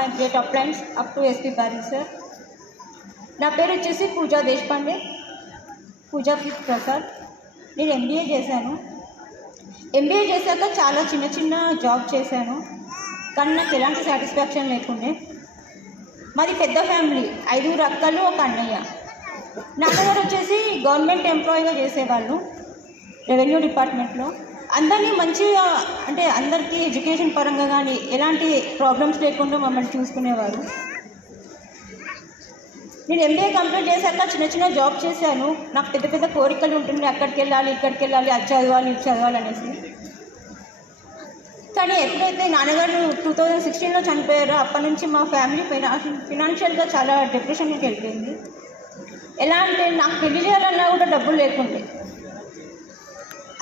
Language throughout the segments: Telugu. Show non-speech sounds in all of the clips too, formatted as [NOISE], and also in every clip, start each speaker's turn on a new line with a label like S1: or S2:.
S1: My great uplines up to SP Barry sir నా పేరు వచ్చేసి పూజా దేశపాండే. పూజా ఫిఫ్త్ ప్రసాద్ నేను ఎంబీఏ చేశాను. ఎంబీఏ చేశాక చాలా చిన్న చిన్న జాబ్ చేశాను. కానీ నాకు ఎలాంటి సాటిస్ఫాక్షన్ లేకుండే. మాది పెద్ద ఫ్యామిలీ ఐదుగురు అక్కలు ఒక అన్నయ్య. నాన్నగారు వచ్చేసి గవర్నమెంట్ ఎంప్లాయీగా చేసేవాళ్ళు రెవెన్యూ డిపార్ట్మెంట్లో అందరినీ మంచిగా అంటే అందరికీ ఎడ్యుకేషన్ పరంగా కానీ ఎలాంటి ప్రాబ్లమ్స్ లేకుండా మమ్మల్ని చూసుకునేవారు. నేను ఎంబీఏ కంప్లీట్ చేశాక చిన్న చిన్న జాబ్ చేశాను. నాకు పెద్ద పెద్ద కోరికలు ఉంటుండే. అక్కడికి వెళ్ళాలి ఇక్కడికి వెళ్ళాలి అది చదవాలి ఇది చదవాలి అనేసి. కానీ ఎప్పుడైతే నాన్నగారు టూ థౌజండ్ సిక్స్టీన్లో చనిపోయారో అప్పటి నుంచి మా ఫ్యామిలీ ఫైనా ఫినాన్షియల్గా చాలా డిప్రెషన్కి వెళ్ళిపోయింది. ఎలా అంటే నాకు పెళ్ళి చేయాలన్నా కూడా డబ్బులు లేకుండే.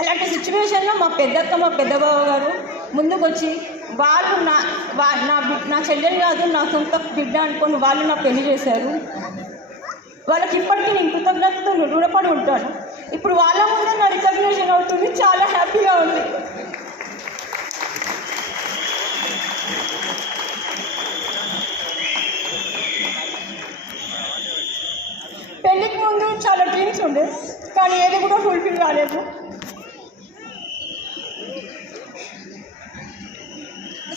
S1: అలాంటి సిచ్యువేషన్లో మా పెద్దక్క మా పెద్ద బాబు గారు ముందుకొచ్చి వాళ్ళు నా వా నా నా చెల్లెలు కాదు నా సొంత బిడ్డ అనుకొని వాళ్ళు నా పెళ్ళి చేశారు. వాళ్ళకి ఇప్పటికీ నేను కృతజ్ఞతతో రుణపడి ఉంటాను. ఇప్పుడు వాళ్ళ ముందు నా రికగ్నేషన్ అవుతుంది చాలా హ్యాపీగా ఉంది. పెళ్ళికి ముందు చాలా డ్రీమ్స్ ఉండే కానీ ఏది కూడా ఫుల్ఫిల్ కాలేదు.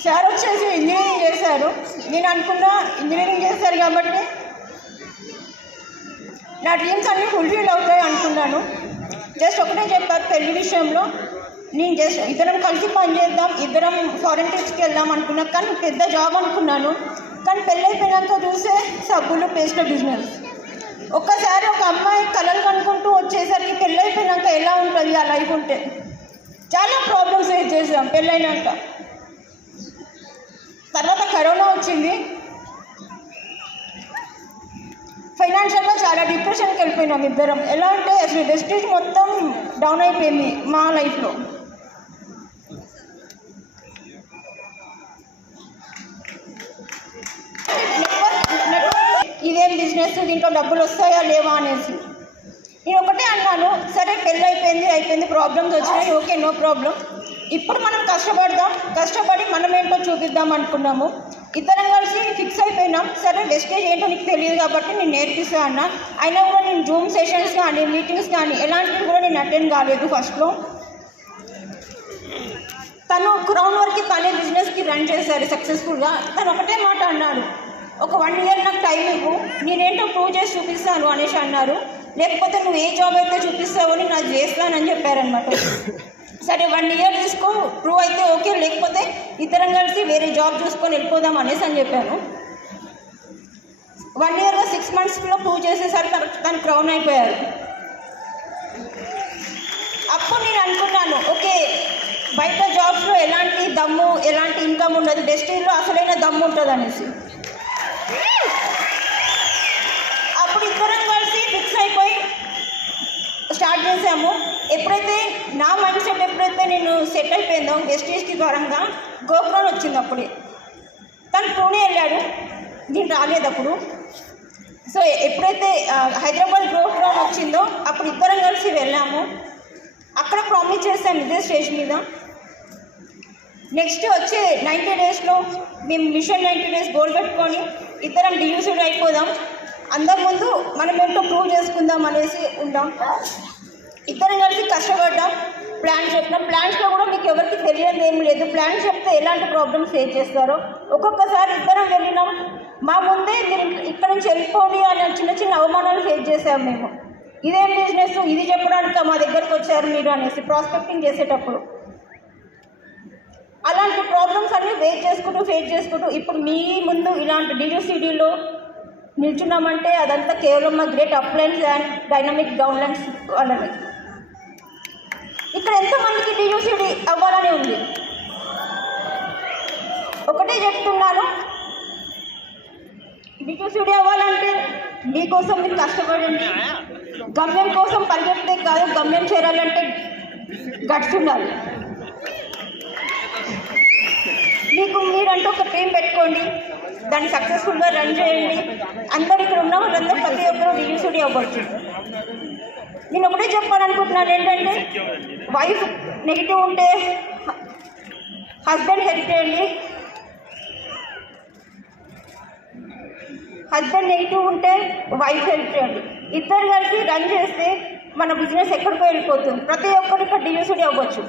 S1: సార్ వచ్చేసి ఇంజనీరింగ్ చేశారు. నేను అనుకున్నా ఇంజనీరింగ్ చేశారు కాబట్టి నా డ్రీమ్స్ అన్నీ ఫుల్ఫిల్ అవుతాయి అనుకున్నాను. జస్ట్ ఒకటే చెప్పారు పెళ్ళి విషయంలో. నేను జస్ట్ ఇద్దరం కలిసి పని చేద్దాం ఇద్దరం ఫారెన్ ట్రిప్స్కి వెళ్దాం అనుకున్నా. కానీ పెద్ద జాబ్ అనుకున్నాను. కానీ పెళ్ళి అయిపోయినాక చూసే సబ్బులు పేస్ట్ల బిజినెస్ ఒక్కసారి ఒక అమ్మాయి కలలు కనుక్కుంటూ వచ్చేసరికి పెళ్ళి అయిపోయినాక ఎలా ఉంటుంది ఆ లైఫ్ ఉంటే. చాలా ప్రాబ్లమ్స్ ఫేస్ చేసాం పెళ్ళైనాక. తర్వాత కరోనా వచ్చింది. ఫైనాన్షియల్గా చాలా డిప్రెషన్కి వెళ్ళిపోయినాం ఇద్దరం. ఎలా అంటే అసలు వెస్టేజ్ మొత్తం డౌన్ అయిపోయింది మా లైఫ్లో ఇదేం బిజినెస్ దీంట్లో డబ్బులు వస్తాయా లేవా అనేసి. నేను ఒకటే అన్నాను సరే పెళ్ళి అయిపోయింది అయిపోయింది ప్రాబ్లమ్స్ వచ్చినాయి ఓకే నో ప్రాబ్లం ఇప్పుడు మనం కష్టపడదాం. కష్టపడి మనం ఏంటో చూపిద్దాం అనుకున్నాము. ఇద్దరం కలిసి ఫిక్స్ అయిపోయినాం. సరే వెస్టేజ్ ఏంటో నీకు తెలియదు కాబట్టి నేను నేర్పిస్తా అన్నా. అయినా కూడా నేను జూమ్ సెషన్స్ కానీ మీటింగ్స్ కానీ ఎలాంటివి కూడా నేను అటెండ్ కాలేదు ఫస్ట్లో తను క్రౌన్ వర్క్కి తనే బిజినెస్కి రన్ చేశారు సక్సెస్ఫుల్గా తను ఒకటే మాట అన్నాడు. ఒక వన్ ఇయర్ నాకు టైం ఇవ్వు. నేనేంటో ప్రూవ్ చేసి చూపిస్తాను అనేసి అన్నారు. లేకపోతే నువ్వు ఏ జాబ్ అయితే చూపిస్తావో నేను అది చేస్తానని చెప్పారనమాట [LAUGHS] సరే వన్ ఇయర్ తీసుకో ప్రూవ్ అయితే ఓకే లేకపోతే ఇద్దరం కలిసి వేరే జాబ్ చూసుకొని వెళ్ళిపోదాం అనేసి అని చెప్పాను. వన్ ఇయర్గా సిక్స్ మంత్స్లో ప్రూవ్ చేసేసరికి తను- తను క్రౌన్ అయిపోయారు. అప్పుడు నేను అనుకున్నాను ఓకే బయట జాబ్స్లో ఎలాంటి దమ్ము ఎలాంటి ఇన్కమ్ ఉండదు డెస్టినీలో అసలైన దమ్ము ఉంటుంది అనేసి. అప్పుడు ఇద్దరం కలిసి ఫిక్స్ అయిపోయి స్టార్ట్ చేసాము. ఎప్పుడైతే నా మైండ్ సెట్ ఎప్పుడైతే నేను సెట్ అయిపోయిందో? వెస్టీజ్కి దూరంగా గోపురం వచ్చింది అప్పుడే. తను పూణే వెళ్ళాడు. నేను రాలేదు అప్పుడు. సో ఎప్పుడైతే హైదరాబాద్ గోపురం వచ్చిందో అప్పుడు ఇద్దరం కలిసి వెళ్ళాము. అక్కడ ప్రామిస్ చేశాను ఇదే స్టేజ్ మీద. నెక్స్ట్ వచ్చే నైంటీ డేస్లో మేము మిషన్ నైంటీ డేస్ గోల్ పెట్టుకొని ఇద్దరం డియూసిడ్ అయిపోదాం. అందరి ముందు మనం ఏంటో ప్రూవ్ చేసుకుందాం అనేసి ఉంటాం ఇద్దరం కలిసి కష్టపడ్డాం. ప్లాన్ చెప్పినాం ప్లాన్స్లో కూడా మీకు ఎవరికి తెలియదు ఏం లేదు. ప్లాన్ చెప్తే ఎలాంటి ప్రాబ్లమ్స్ ఫేస్ చేస్తారో ఒక్కొక్కసారి ఇద్దరం వెళ్ళినాం. మా ముందే మీరు ఇక్కడ నుంచి వెళ్ళిపోండి అని చిన్న చిన్న అవమానాలు ఫేస్ చేసాం మేము. ఇదేం బిజినెస్ ఇది చెప్పడానికి మా దగ్గరకు వచ్చారు మీరు అనేసి ప్రాస్పెక్టింగ్ చేసేటప్పుడు. అలాంటి ప్రాబ్లమ్స్ అన్నీ ఫేస్ చేసుకుంటూ ఫేస్ చేసుకుంటూ ఇప్పుడు మీ ముందు ఇలాంటి డియూసిడీలో నిల్చున్నామంటే అదంతా కేవలం మా great uplines and dynamic downlines వల్లనే ఇక్కడ ఎంతమందికి డియూసిడి అవ్వాలని ఉంది? ఒకటే చెప్తున్నాను డియూసిడి అవ్వాలంటే మీకోసం మీరు కష్టపడండి. గమ్యం కోసం పరిగెత్తే కాదు గమ్యం చేరాలంటే గట్స్ ఉండాలి మీకు మీరంటూ ఒక టీం పెట్టుకోండి. దాన్ని సక్సెస్ఫుల్గా రన్ చేయండి. అందరు ఇక్కడ ఉన్న వాళ్ళందరూ ప్రతి ఒక్కరూ డియూసిడి అవ్వచ్చు నేను ఒకటే చెప్పాలనుకుంటున్నాను ఏంటంటే వైఫ్ నెగిటివ్ ఉంటే హస్బెండ్ హెల్ప్ చేయండి. హస్బెండ్ నెగిటివ్ ఉంటే వైఫ్ హెల్ప్ చేయండి. ఇద్దరు కలిసి రన్ చేస్తే మన బిజినెస్ ఎక్కడికో వెళ్ళిపోతుంది. ప్రతి ఒక్కరు ఇక్కడ డియూసిటీ అవ్వచ్చు.